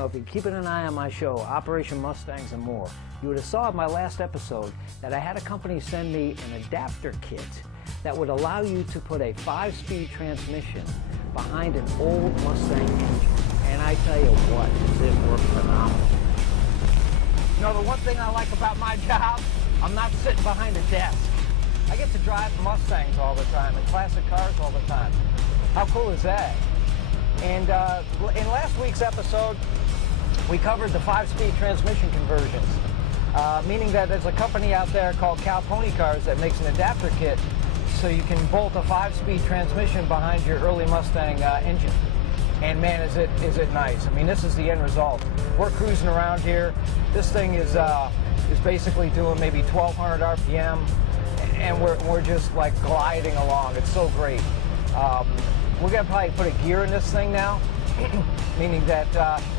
know, if you're keeping an eye on my show, Operation Mustangs and More, you would have saw in my last episode that I had a company send me an adapter kit that would allow you to put a 5-speed transmission behind an old Mustang engine. And I tell you what, it worked phenomenal. You know, the one thing I like about my job, I'm not sitting behind a desk. I get to drive Mustangs all the time and classic cars all the time. How cool is that? And in last week's episode, we covered the 5-speed transmission conversions, meaning that there's a company out there called Cow Pony Cars that makes an adapter kit so you can bolt a 5-speed transmission behind your early Mustang engine. And man, is it nice. I mean, this is the end result. We're cruising around here. This thing is basically doing maybe 1,200 RPM, and we're just like gliding along. It's so great. We're gonna probably put a gear in this thing now, meaning that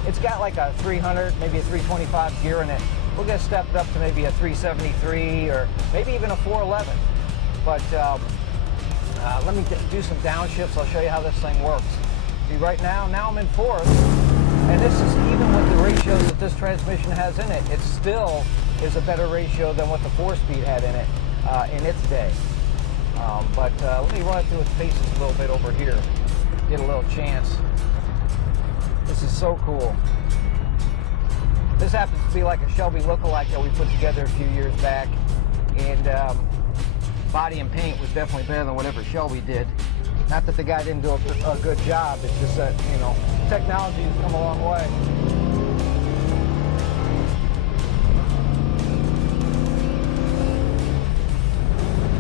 it's got like a 300, maybe a 325 gear in it. We'll get stepped up to maybe a 373 or maybe even a 411. But let me do some downshifts. I'll show you how this thing works. See, right now I'm in fourth, and this is even with the ratios that this transmission has in it. It still is a better ratio than what the 4-speed had in it in its day. But let me run it through its paces a little bit over here. Get a little chance. This is so cool. This happens to be like a Shelby lookalike that we put together a few years back. And body and paint was definitely better than whatever Shelby did. Not that the guy didn't do a good job. It's just that, you know, technology has come a long way.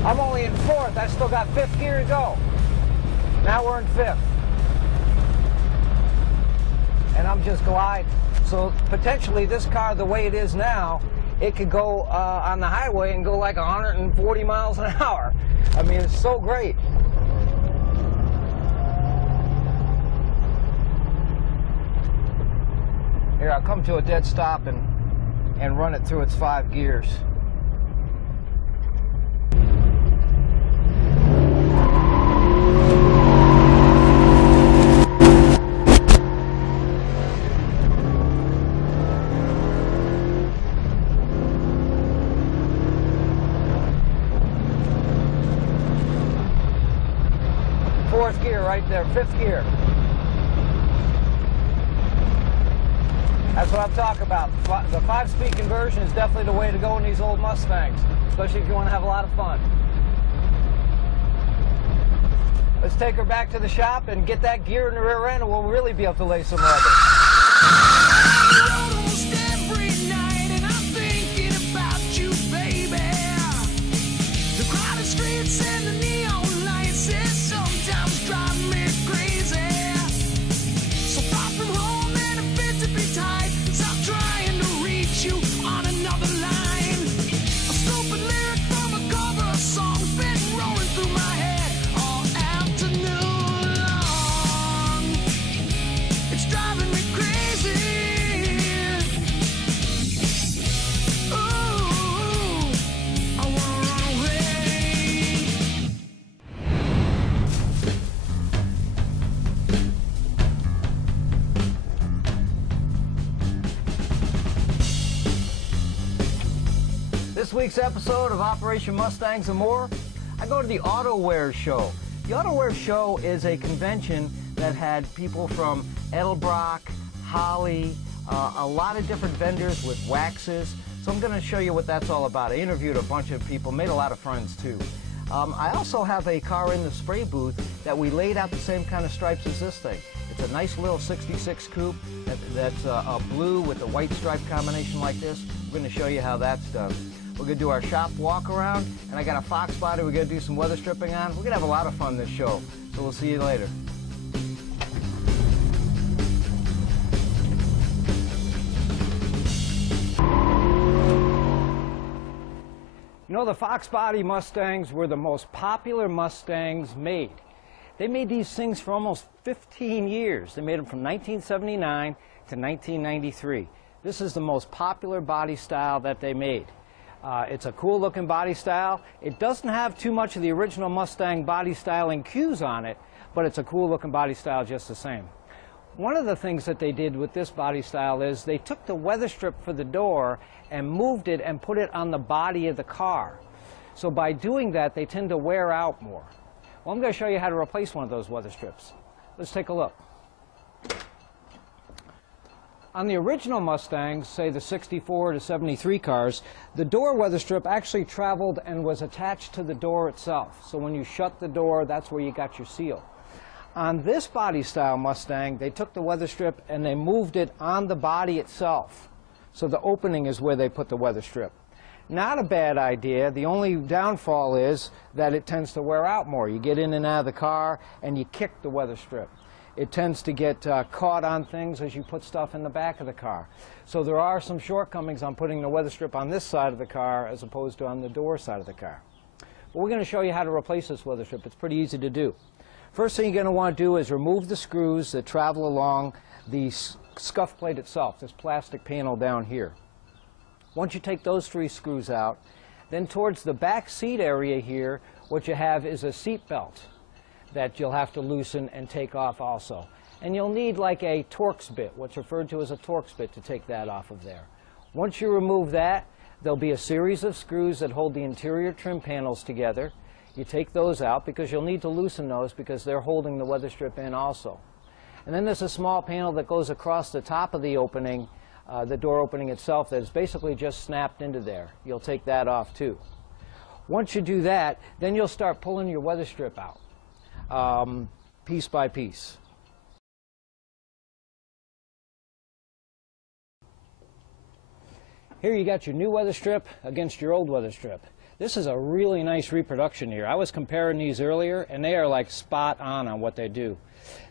I'm only in fourth. I still got 5th gear to go. Now we're in 5th. And I'm just gliding. So potentially this car, the way it is now, it could go on the highway and go like 140 miles an hour. I mean, it's so great. Here, I'll come to a dead stop and run it through its 5 gears. Fourth gear right there, 5th gear. That's what I'm talking about. The 5-speed conversion is definitely the way to go in these old Mustangs, especially if you want to have a lot of fun. Let's take her back to the shop and get that gear in the rear end, and we'll really be able to lay some rubber. This week's episode of Operation Mustangs and More, I go to the Auto Wares Show. The Auto Wares Show is a convention that had people from Edelbrock, Holley, a lot of different vendors with waxes. So I'm going to show you what that's all about. I interviewed a bunch of people, made a lot of friends too. I also have a car in the spray booth that we laid out the same kind of stripes as this thing. It's a nice little 66 coupe that's a blue with a white stripe combination like this. We're going to show you how that's done. We're going to do our shop walk around, and I got a Fox body we're going to do some weather stripping on. We're going to have a lot of fun this show, so we'll see you later. You know, the Fox body Mustangs were the most popular Mustangs made. They made these things for almost 15 years. They made them from 1979 to 1993. This is the most popular body style that they made. It's a cool looking body style. It doesn't have too much of the original Mustang body styling cues on it, but it's a cool looking body style just the same. One of the things that they did with this body style is they took the weather strip for the door and moved it and put it on the body of the car. So by doing that, they tend to wear out more. Well, I'm going to show you how to replace one of those weather strips. Let's take a look. On the original Mustangs, say the 64 to 73 cars, the door weather strip actually traveled and was attached to the door itself. So when you shut the door, that's where you got your seal. On this body style Mustang, they took the weather strip and they moved it on the body itself. So the opening is where they put the weather strip. Not a bad idea. The only downfall is that it tends to wear out more. You get in and out of the car and you kick the weather strip. It tends to get caught on things as you put stuff in the back of the car. So there are some shortcomings on putting the weather strip on this side of the car as opposed to on the door side of the car. But we're going to show you how to replace this weather strip. It's pretty easy to do. First thing you're going to want to do is remove the screws that travel along the scuff plate itself, this plastic panel down here. Once you take those 3 screws out, then towards the back seat area here, what you have is a seat belt that you'll have to loosen and take off also. And you'll need like a Torx bit, what's referred to as a Torx bit, to take that off of there. Once you remove that, there'll be a series of screws that hold the interior trim panels together. You take those out because you'll need to loosen those because they're holding the weather strip in also. And then there's a small panel that goes across the top of the opening, the door opening itself, that is basically just snapped into there. You'll take that off too. Once you do that, then you'll start pulling your weather strip out, piece by piece. Here you got your new weather strip against your old weather strip. This is a really nice reproduction here. I was comparing these earlier, and they are like spot on what they do.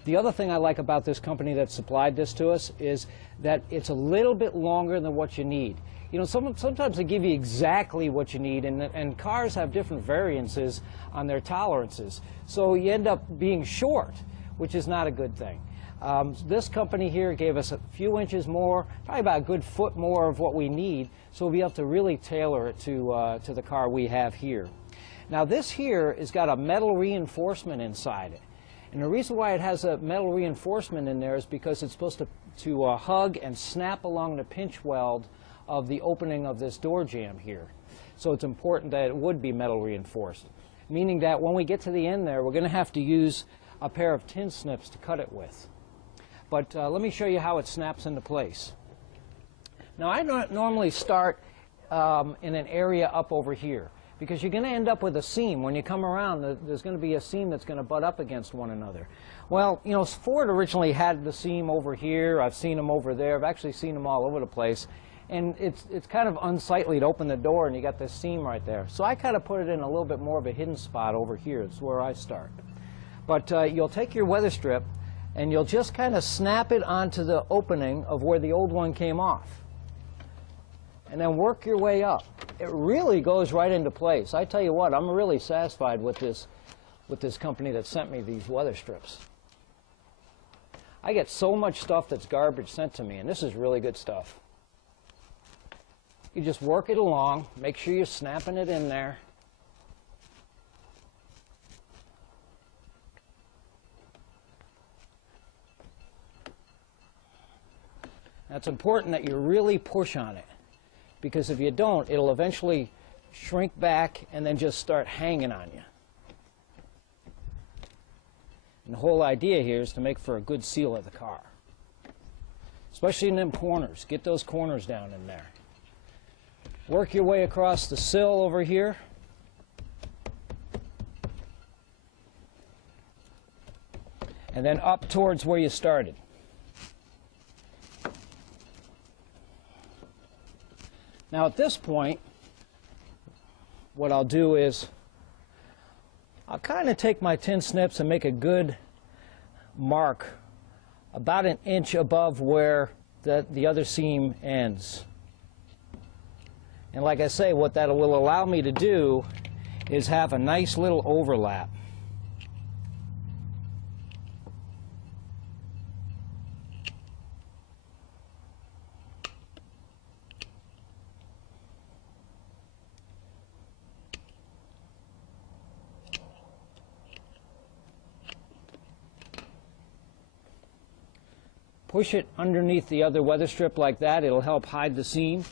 The other thing I like about this company that supplied this to us is that it's a little bit longer than what you need. You know, sometimes they give you exactly what you need, and cars have different variances on their tolerances. So you end up being short, which is not a good thing. This company here gave us a few inches more, probably about a good foot more of what we need, so we'll be able to really tailor it to the car we have here. Now this here has got a metal reinforcement inside it. And the reason why it has a metal reinforcement in there is because it's supposed to hug and snap along the pinch weld of the opening of this door jamb here. So it's important that it would be metal reinforced, meaning that when we get to the end there, we're going to have to use a pair of tin snips to cut it with. But let me show you how it snaps into place. Now I don't normally start in an area up over here, because you're going to end up with a seam. When you come around, there's going to be a seam that's going to butt up against one another. Well, you know, Ford originally had the seam over here. I've seen them over there. I've actually seen them all over the place. And it's kind of unsightly to open the door and you got this seam right there. So I kind of put it in a little bit more of a hidden spot over here. It's where I start. But you'll take your weather strip and you'll just kind of snap it onto the opening of where the old one came off. And then work your way up. It really goes right into place. I tell you what, I'm really satisfied with this company that sent me these weather strips. I get so much stuff that's garbage sent to me, and this is really good stuff. You just work it along, make sure you're snapping it in there. Now, it's important that you really push on it, because if you don't, it'll eventually shrink back and then just start hanging on you. And the whole idea here is to make for a good seal of the car, especially in them corners. Get those corners down in there. Work your way across the sill over here. And then up towards where you started. Now at this point, what I'll do is I'll kind of take my tin snips and make a good mark about an inch above where the other seam ends. And like I say, what that will allow me to do is have a nice little overlap. push it underneath the other weather strip like that. It'll help hide the seam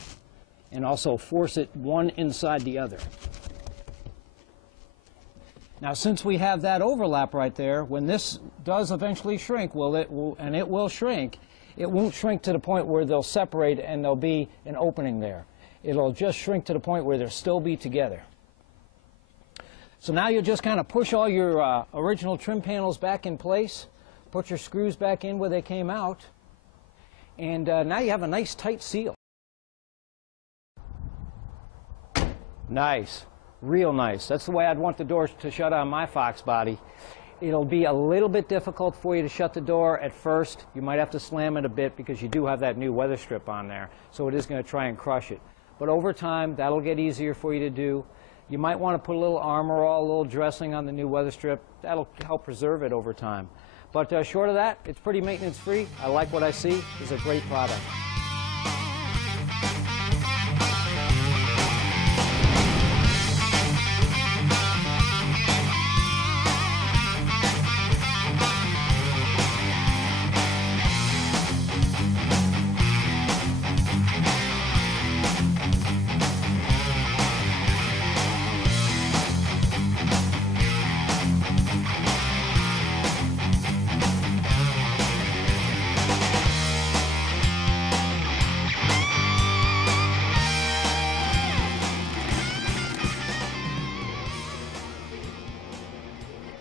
and also force it one inside the other. Now, since we have that overlap right there, when this does eventually shrink, and it will shrink, it won't shrink to the point where they'll separate and there'll be an opening there. It'll just shrink to the point where they'll still be together. So now you'll just kind of push all your original trim panels back in place, put your screws back in where they came out, and now you have a nice tight seal. Nice. Real nice. That's the way I'd want the doors to shut on my Fox body. It'll be a little bit difficult for you to shut the door at first. You might have to slam it a bit because you do have that new weather strip on there, so it is going to try and crush it. But over time, that'll get easier for you to do. You might want to put a little armor all, a little dressing on the new weather strip. That'll help preserve it over time. But short of that, it's pretty maintenance-free. I like what I see. It's a great product.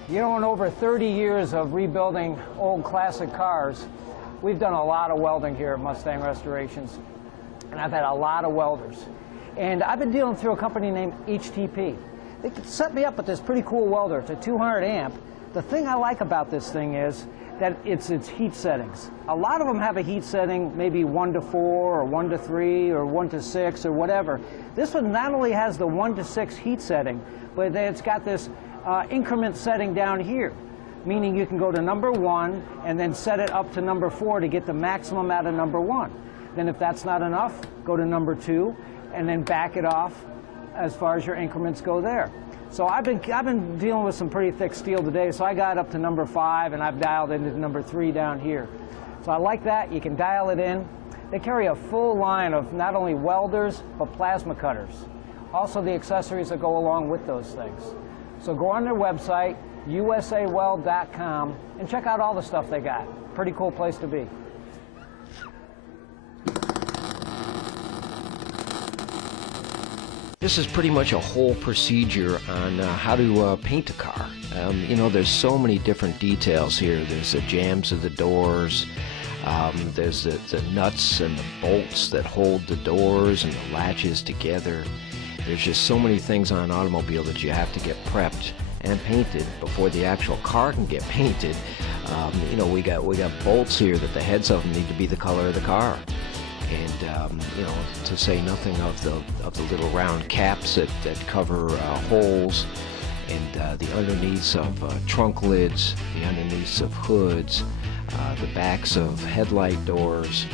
You know, in over 30 years of rebuilding old classic cars, we've done a lot of welding here at Mustang Restorations, and I've had a lot of welders. And I've been dealing through a company named HTP. They set me up with this pretty cool welder. It's a 200 amp. The thing I like about this thing is that it's heat settings. A lot of them have a heat setting, maybe 1 to 4 or 1 to 3 or 1 to 6 or whatever. This one not only has the 1 to 6 heat setting, but it's got this increment setting down here, meaning you can go to number 1 and then set it up to number 4 to get the maximum out of number 1. Then if that's not enough, go to number 2 and then back it off as far as your increments go there. So I've been dealing with some pretty thick steel today, so I got up to number 5 and I've dialed into number 3 down here. So I like that. You can dial it in. They carry a full line of not only welders but plasma cutters. Also the accessories that go along with those things. So go on their website, usaweld.com, and check out all the stuff they got. Pretty cool place to be. This is pretty much a whole procedure on how to paint a car. You know, there's so many different details here. There's the jambs of the doors, there's the nuts and the bolts that hold the doors and the latches together. There's just so many things on an automobile that you have to get prepped and painted before the actual car can get painted. You know, we got bolts here that the heads of them need to be the color of the car, and you know, to say nothing of the little round caps that cover holes, and the underneaths of trunk lids, the underneaths of hoods, the backs of headlight doors.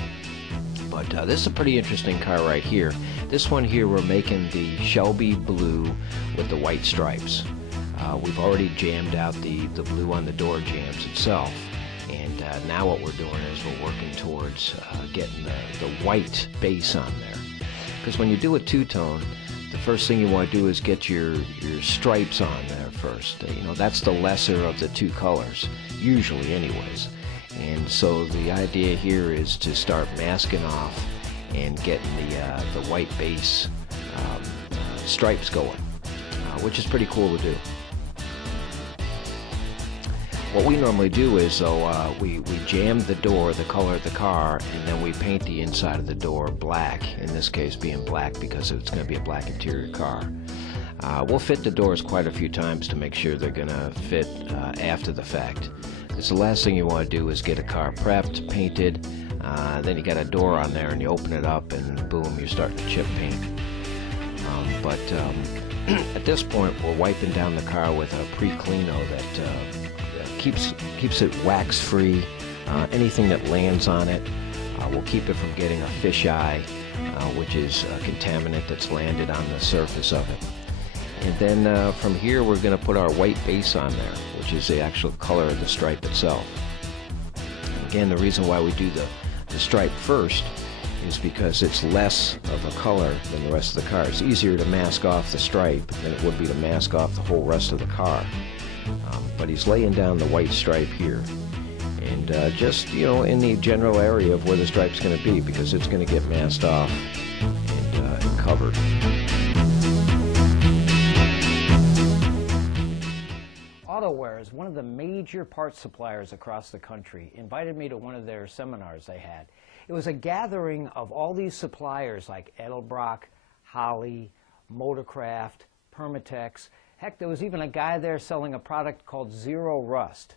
But this is a pretty interesting car right here. This one here, we're making the Shelby blue with the white stripes. We've already jammed out the blue on the door jambs itself. And now what we're doing is we're working towards getting the white base on there. Because when you do a two-tone, the first thing you want to do is get your stripes on there first. You know, that's the lesser of the two colors, usually anyways. And so the idea here is to start masking off and getting the white base stripes going, which is pretty cool to do. What we normally do is, though, we jam the door, the color of the car, and then we paint the inside of the door black, in this case being black because it's going to be a black interior car. We'll fit the doors quite a few times to make sure they're going to fit after the fact. Because the last thing you want to do is get a car prepped, painted, then you got a door on there and you open it up and boom, you're starting to chip paint. But at this point, we're wiping down the car with a pre-cleano that keeps it wax-free. Anything that lands on it will keep it from getting a fisheye, which is a contaminant that's landed on the surface of it. And then from here, we're going to put our white base on there, which is the actual color of the stripe itself. again, the reason why we do the stripe first is because it's less of a color than the rest of the car. It's easier to mask off the stripe than it would be to mask off the whole rest of the car. But he's laying down the white stripe here. And just, you know, in the general area of where the stripe's going to be, because it's going to get masked off and covered. Auto Wares, one of the major parts suppliers across the country, invited me to one of their seminars they had. It was a gathering of all these suppliers like Edelbrock, Holley, Motorcraft, Permatex. Heck, there was even a guy there selling a product called Zero Rust.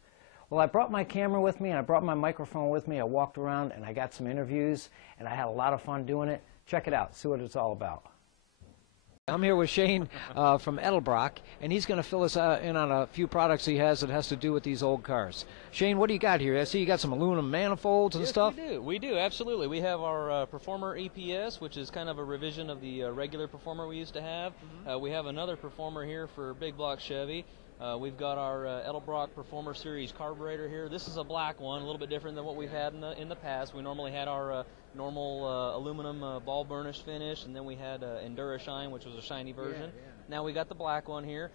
Well, I brought my camera with me and I brought my microphone with me. I walked around and I got some interviews and I had a lot of fun doing it. Check it out, see what it's all about. I'm here with Shane from Edelbrock, and he's going to fill us in on a few products he has that has to do with these old cars. Shane, what do you got here? I see you got some aluminum manifolds and stuff. We do, absolutely. We have our Performer EPS, which is kind of a revision of the regular Performer we used to have. We have another Performer here for big block Chevy. We've got our Edelbrock Performer Series carburetor here. This is a black one, a little bit different than what we've had in the past. We normally had our normal aluminum ball burnish finish, and then we had Endura Shine, which was a shiny version. Now we got the black one here.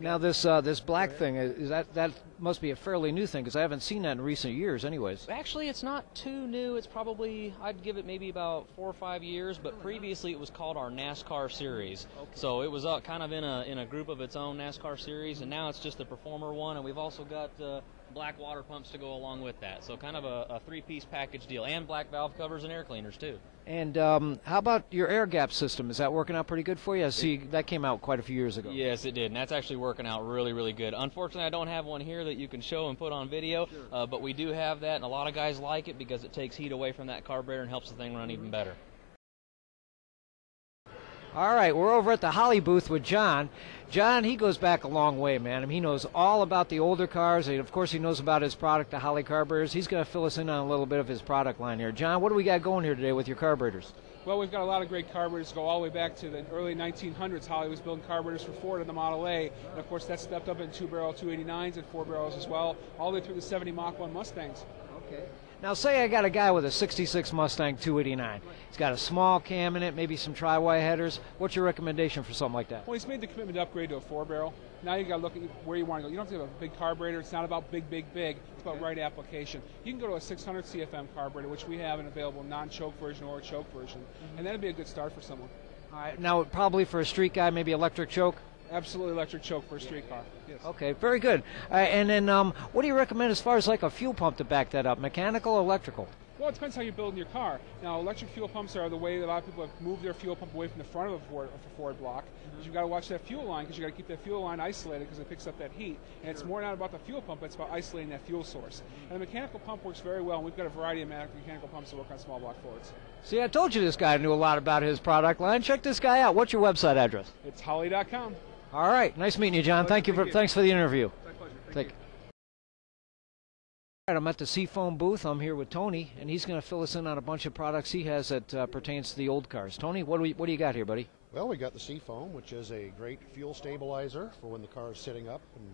Now this black thing, that must be a fairly new thing, because I haven't seen that in recent years anyways. Actually, it's not too new. It's probably, I'd give it maybe about 4 or 5 years, but previously it was called our NASCAR Series. Okay. So it was kind of in a group of its own NASCAR Series, and now it's just the Performer one, and we've also got black water pumps to go along with that. So kind of a three-piece package deal, and black valve covers and air cleaners too. And how about your air gap system? Is that working out pretty good for you? I see that came out quite a few years ago. Yes, it did, and that's actually working out really, really good. Unfortunately, I don't have one here that you can show and put on video, but we do have that, and a lot of guys like it because it takes heat away from that carburetor and helps the thing run even better. All right, we're over at the Holley booth with John. John, he goes back a long way, man. I mean, he knows all about the older cars. And of course, he knows about his product, the Holley carburetors. He's going to fill us in on a little bit of his product line here. John, what do we got going here today with your carburetors? Well, we've got a lot of great carburetors. Go all the way back to the early 1900s. Holley was building carburetors for Ford in the Model A. And of course, that stepped up in 2-barrel 289s and 4 barrels as well, all the way through the 70 Mach 1 Mustangs. Okay. Now, say I got a guy with a 66 Mustang 289. He's got a small cam in it, maybe some tri-Y headers. What's your recommendation for something like that? Well, he's made the commitment to upgrade to a 4-barrel. Now you got to look at where you want to go. You don't have to have a big carburetor. It's not about big. It's about right application. You can go to a 600 CFM carburetor, which we have an available non-choke version or a choke version, and that'd be a good start for someone. All right. Now, probably for a street guy, maybe electric choke? Absolutely electric choke for a street car. Yes. Okay, very good. And then what do you recommend as far as like a fuel pump to back that up? Mechanical or electrical? Well, it depends how you're building your car. Now, electric fuel pumps are the way that a lot of people have moved their fuel pump away from the front of a Ford block. But you've got to watch that fuel line, because you've got to keep that fuel line isolated because it picks up that heat. And it's more not about the fuel pump, it's about isolating that fuel source. And the mechanical pump works very well, and we've got a variety of mechanical pumps that work on small block Fords. See, I told you this guy knew a lot about his product line. Check this guy out. What's your website address? It's Holley.com. All right. Nice meeting you, John. Thanks for the interview. My pleasure. Thank you. All right, I'm at the SeaFoam booth. I'm here with Tony, and he's going to fill us in on a bunch of products he has that pertains to the old cars. Tony, what do you got here, buddy? Well, we got the SeaFoam, which is a great fuel stabilizer for when the car is sitting up and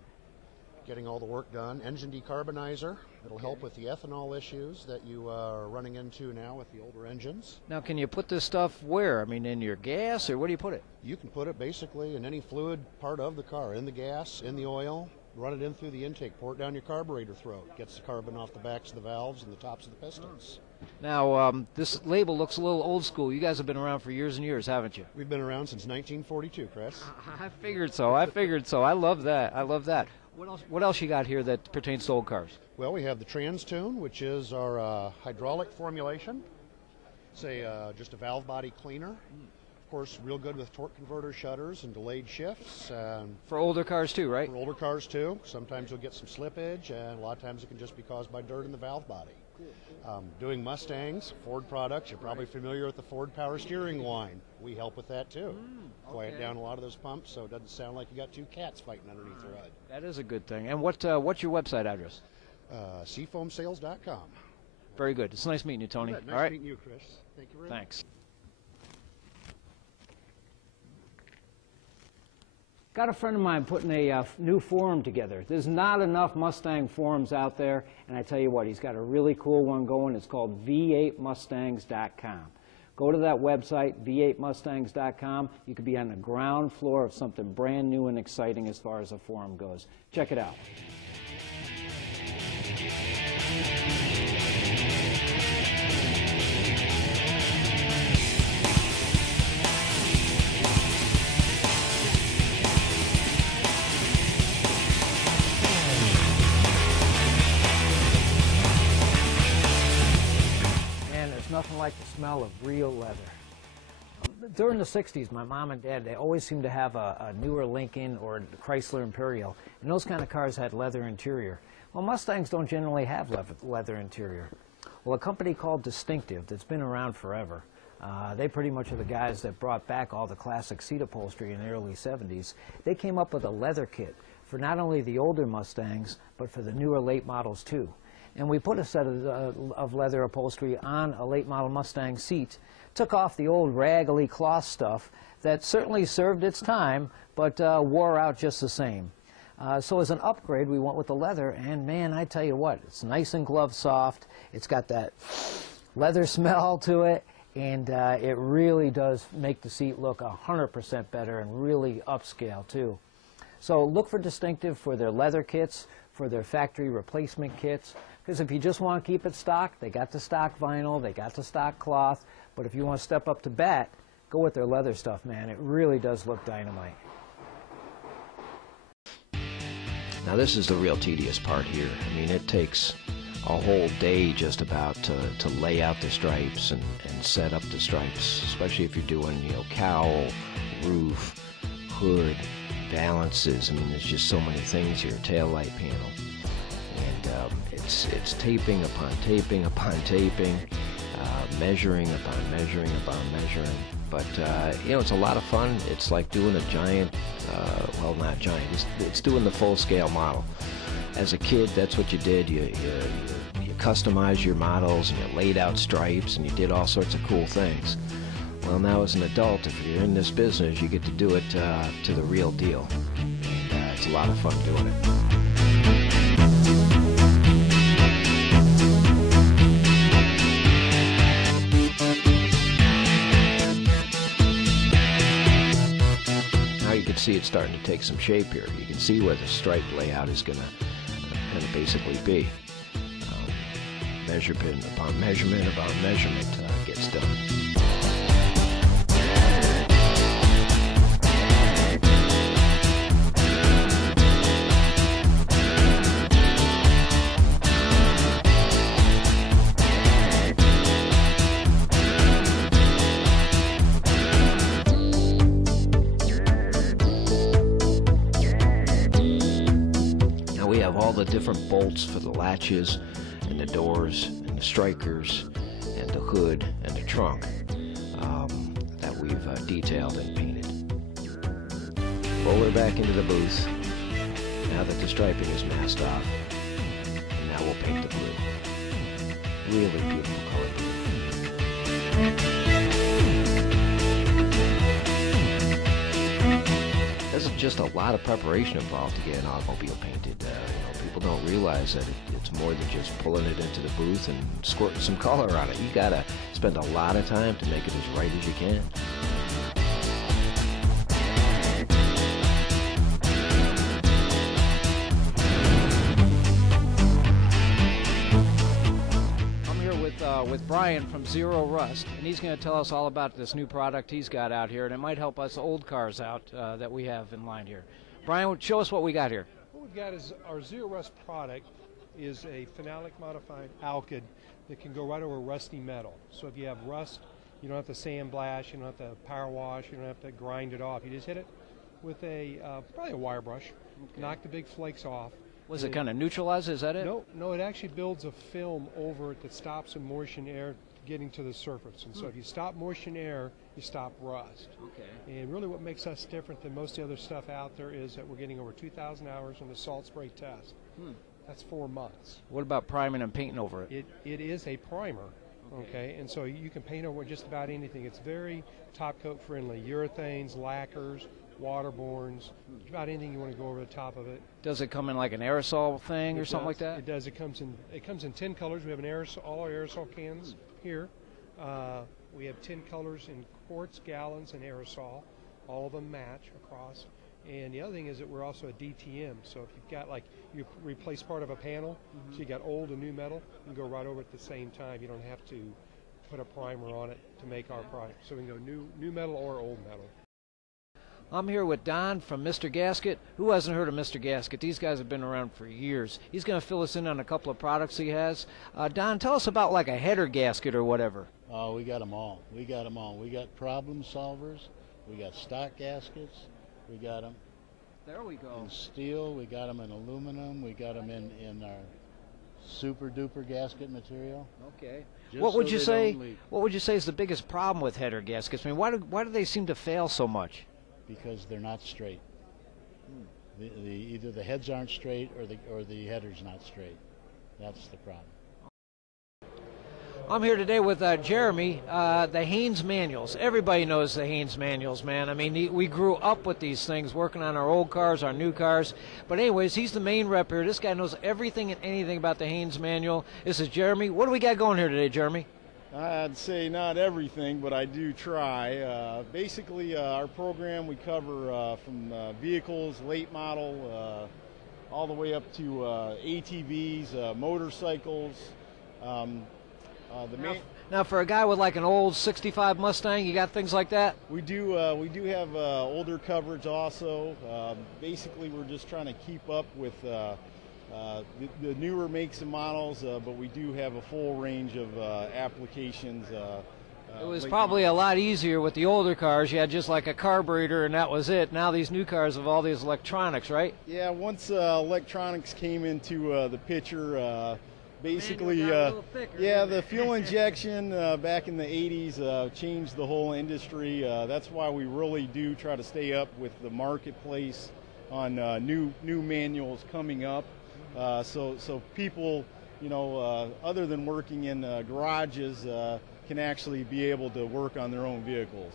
getting all the work done. Engine decarbonizer. It'll help with the ethanol issues that you are running into now with the older engines. Now, can you put this stuff where? I mean, in your gas, or where do you put it? You can put it basically in any fluid part of the car, in the gas, in the oil. Run it in through the intake, pour it down your carburetor throat. Gets the carbon off the backs of the valves and the tops of the pistons. Now, this label looks a little old school. You guys have been around for years and years, haven't you? We've been around since 1942, Chris. I figured so. I love that. What else you got here that pertains to old cars? Well, we have the TransTune, which is our hydraulic formulation. It's just a valve body cleaner. Of course, real good with torque converter shutters and delayed shifts. For older cars too, right? For older cars too. Sometimes you'll get some slippage, and a lot of times it can just be caused by dirt in the valve body. Doing Mustangs, Ford products, you're probably familiar with the Ford power steering line. We help with that too. Quiet down a lot of those pumps so it doesn't sound like you got two cats fighting underneath the hood. That is a good thing. And what's your website address? SeaFoamSales.com. Very good. It's nice meeting you, Tony. Nice All right. meeting you, Chris. Thank you very much. Thanks. Got a friend of mine putting a new forum together. There's not enough Mustang forums out there, And I tell you what, he's got a really cool one going. It's called V8Mustangs.com. Go to that website, V8Mustangs.com. You could be on the ground floor of something brand new and exciting as far as a forum goes. Check it out. Nothing like the smell of real leather. During the 60s, my mom and dad, they always seemed to have a newer Lincoln or Chrysler Imperial, and those kind of cars had leather interior. Well, Mustangs don't generally have leather interior. Well, a company called Distinctive that's been around forever, they pretty much are the guys that brought back all the classic seat upholstery in the early 70s. They came up with a leather kit for not only the older Mustangs, but for the newer late models too. And we put a set of leather upholstery on a late model Mustang seat, took off the old raggedy cloth stuff that certainly served its time, but wore out just the same. So as an upgrade, we went with the leather, and man, I tell you what, it's nice and glove soft, it's got that leather smell to it, and it really does make the seat look 100% better and really upscale too. So look for Distinctive for their leather kits, for their factory replacement kits, because if you just want to keep it stock, they got the stock vinyl, they got the stock cloth, but if you want to step up to bat, go with their leather stuff, man. It really does look dynamite. Now this is the real tedious part here. I mean, it takes a whole day just about to lay out the stripes and set up the stripes, especially if you're doing, you know, cowl, roof, hood, balances. I mean, there's just so many things here, tail light panel. And it's taping upon taping upon taping, measuring upon measuring upon measuring. But, you know, it's a lot of fun. It's like doing a giant, well, not giant, it's doing the full-scale model. As a kid, that's what you did. You customized your models, and you laid out stripes, and you did all sorts of cool things. Well, now as an adult, if you're in this business, you get to do it to the real deal. And it's a lot of fun doing it. Now you can see it's starting to take some shape here. You can see where the stripe layout is going to basically be. Measurement upon measurement upon measurement gets done. All the different bolts for the latches and the doors and the strikers and the hood and the trunk that we've detailed and painted. Roll her back into the booth now that the striping is masked off, and now we'll paint the blue. Really beautiful color blue. There's just a lot of preparation involved to get an automobile painted. People don't realize that it's more than just pulling it into the booth and squirting some color on it. You gotta spend a lot of time to make it as right as you can. I'm here with Brian from Zero Rust, and he's going to tell us all about this new product he's got out here, and it might help us old cars out that we have in line here. Brian, show us what we got here. What we've got is our Zero Rust product is a phenolic modified alkyd that can go right over rusty metal. So if you have rust, you don't have to sandblast, you don't have to power wash, you don't have to grind it off. You just hit it with a probably a wire brush, knock the big flakes off. Was it kind of neutralized? Is that it? No, it actually builds a film over it that stops the moisture and air getting to the surface. And so if you stop moisture and air, you stop rust. Okay. And really what makes us different than most of the other stuff out there is that we're getting over 2,000 hours on the salt spray test. That's 4 months. What about priming and painting over it? It is a primer, okay? And so you can paint over just about anything. It's very top coat friendly. Urethanes, lacquers, waterbornes, about anything you want to go over the top of it. Does it come in like an aerosol thing or something like that? It does. It comes in 10 colors. We have an aerosol, all our aerosol cans here. We have 10 colors in quarts, gallons, and aerosol. All of them match across. And the other thing is that we're also a DTM. So if you've got, like, you replace part of a panel, so you got old and new metal, you can go right over at the same time. You don't have to put a primer on it to make our product. So we can go new metal or old metal. I'm here with Don from Mr. Gasket. Who hasn't heard of Mr. Gasket? These guys have been around for years. He's going to fill us in on a couple of products he has. Don, tell us about like a header gasket or whatever. Oh, we got them all. We got them all. We got problem solvers. We got stock gaskets. We got them There we go. in steel. We got them in aluminum. We got them in our super duper gasket material. Okay. Just What would so you they say? don't leak. What would you say is the biggest problem with header gaskets? I mean, why do they seem to fail so much? Because they're not straight. Either the heads aren't straight or the header's not straight. That's the problem. I'm here today with Jeremy, the Haines manuals. Everybody knows the Haines manuals, man. I mean, we grew up with these things, working on our old cars, our new cars. But anyways, he's the main rep here. This guy knows everything and anything about the Haines manual. This is Jeremy. What do we got going here today, Jeremy? I'd say not everything, but I do try. Basically, our program, we cover from vehicles, late model, all the way up to ATVs, motorcycles. Now, for a guy with like an old ~65 Mustang, you got things like that? We do have older coverage also. Basically, we're just trying to keep up with the newer makes and models, but we do have a full range of applications. It was probably a lot easier with the older cars. You had just like a carburetor and that was it. Now these new cars have all these electronics, right? Yeah, once electronics came into the picture, basically, the fuel injection back in the 80s changed the whole industry. That's why we really do try to stay up with the marketplace on new manuals coming up. So people, other than working in garages, can actually be able to work on their own vehicles.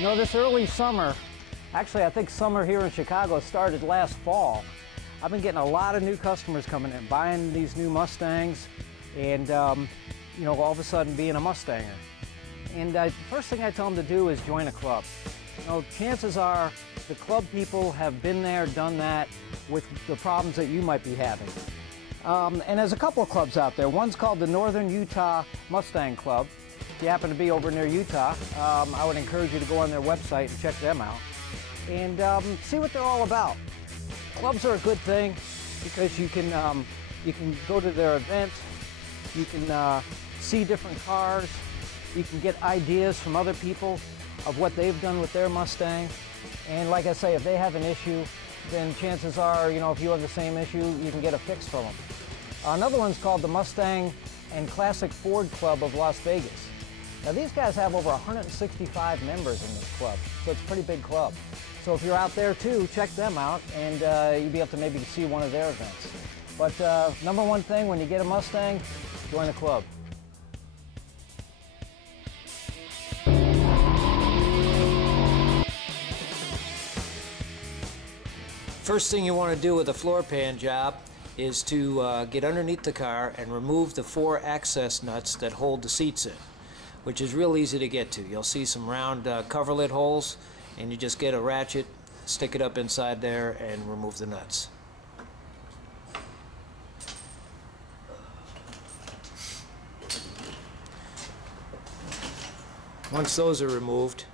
This early summer, actually I think summer here in Chicago started last fall. I've been getting a lot of new customers coming in, buying these new Mustangs, and all of a sudden being a Mustanger. And the first thing I tell them to do is join a club. Chances are the club people have been there, done that with the problems that you might be having. And there's a couple of clubs out there. One's called the Northern Utah Mustang Club. If you happen to be over near Utah, I would encourage you to go on their website and check them out and see what they're all about. Clubs are a good thing because you can go to their event, you can see different cars, you can get ideas from other people of what they've done with their Mustang. And like I say, if they have an issue, then chances are, if you have the same issue, you can get a fix from them. Another one's called the Mustang and Classic Ford Club of Las Vegas. Now these guys have over 165 members in this club, so it's a pretty big club. So if you're out there too, check them out and you'll be able to maybe see one of their events. But number one thing, when you get a Mustang, join the club. First thing you want to do with a floor pan job is to get underneath the car and remove the 4 access nuts that hold the seats in, which is real easy to get to. You'll see some round coverlet holes, and you just get a ratchet, stick it up inside there, and remove the nuts. Once those are removed,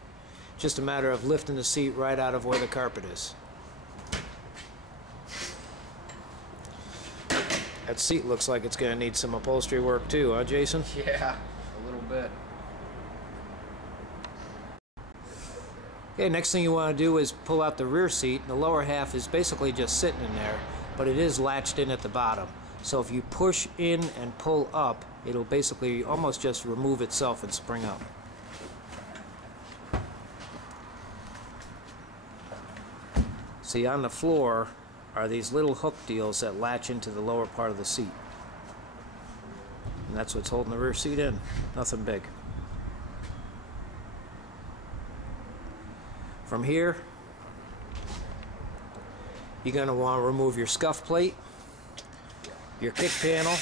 just a matter of lifting the seat right out of where the carpet is. That seat looks like it's going to need some upholstery work too, huh, Jason? Yeah, a little bit. Okay, next thing you want to do is pull out the rear seat. The lower half is basically just sitting in there, but it is latched in at the bottom. So if you push in and pull up, it'll basically almost just remove itself and spring up. See, on the floor are these little hook deals that latch into the lower part of the seat. And that's what's holding the rear seat in. Nothing big. From here, you're going to want to remove your scuff plate, your kick panel.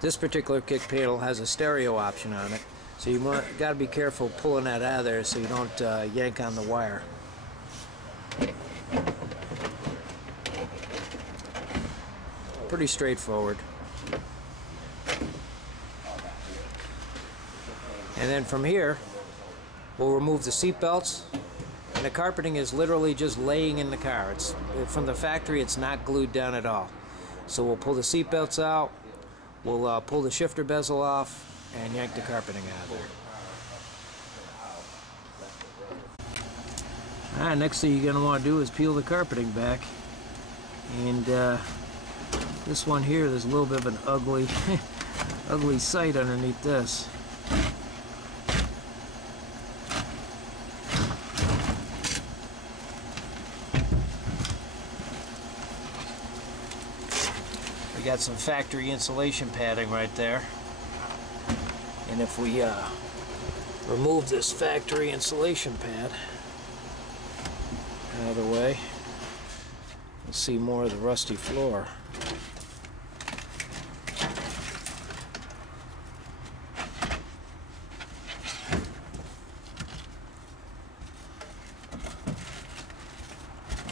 This particular kick panel has a stereo option on it, so you got to be careful pulling that out of there so you don't yank on the wire. Pretty straightforward. And then from here, we'll remove the seat belts, and the carpeting is literally just laying in the car. It's from the factory, it's not glued down at all. So we'll pull the seat belts out, we'll pull the shifter bezel off, and yank the carpeting out of there. Alright, next thing you're going to want to do is peel the carpeting back. And this one here, there's a little bit of an ugly, ugly sight underneath this. We got some factory insulation padding right there. And if we remove this factory insulation pad out of the way, we'll see more of the rusty floor.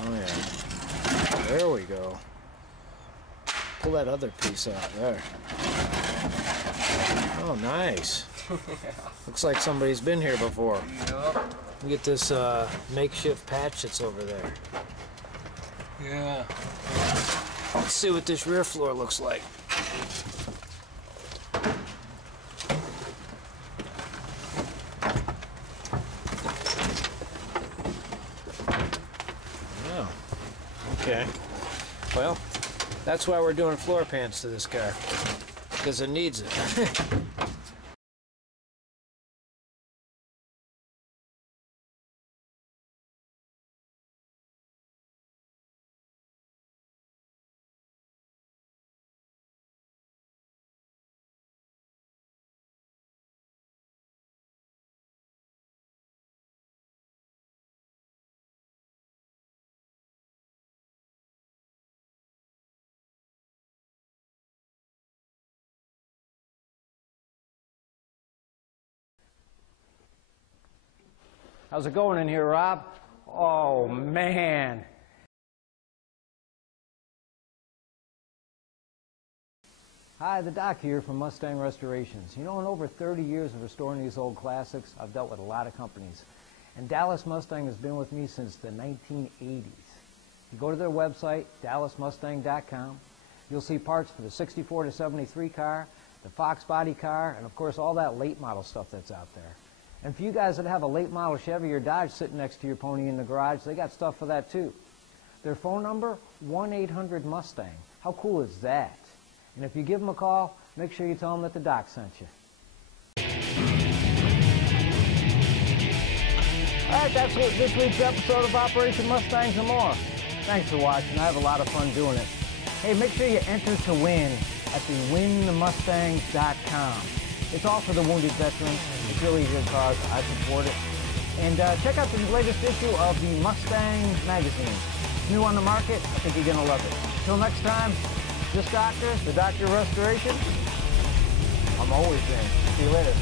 Oh yeah, there we go. Pull that other piece out there. Oh, nice. Looks like somebody's been here before. Yep. Look at this makeshift patch that's over there. Yeah. Let's see what this rear floor looks like. Oh, okay. Well, that's why we're doing floor pans to this car, because it needs it. How's it going in here, Rob? Oh, man. Hi, the Doc here from Mustang Restorations. You know, in over 30 years of restoring these old classics, I've dealt with a lot of companies. And Dallas Mustang has been with me since the 1980s. If you go to their website, dallasmustang.com, you'll see parts for the 64 to 73 car, the Fox body car, and of course all that late model stuff that's out there. And for you guys that have a late model Chevy or Dodge sitting next to your pony in the garage, they got stuff for that too. Their phone number, 1-800-MUSTANG. How cool is that? And if you give them a call, make sure you tell them that the Doc sent you. Alright, that's this week's episode of Operation Mustangs and More. Thanks for watching. I have a lot of fun doing it. Hey, make sure you enter to win at the winthemustangs.com. It's all for the wounded veterans. It's really a good cause. I support it. And check out the latest issue of the Mustang magazine. It's new on the market. I think you're going to love it. Till next time, this doctor, the Doctor of Restoration, I'm always in. See you later.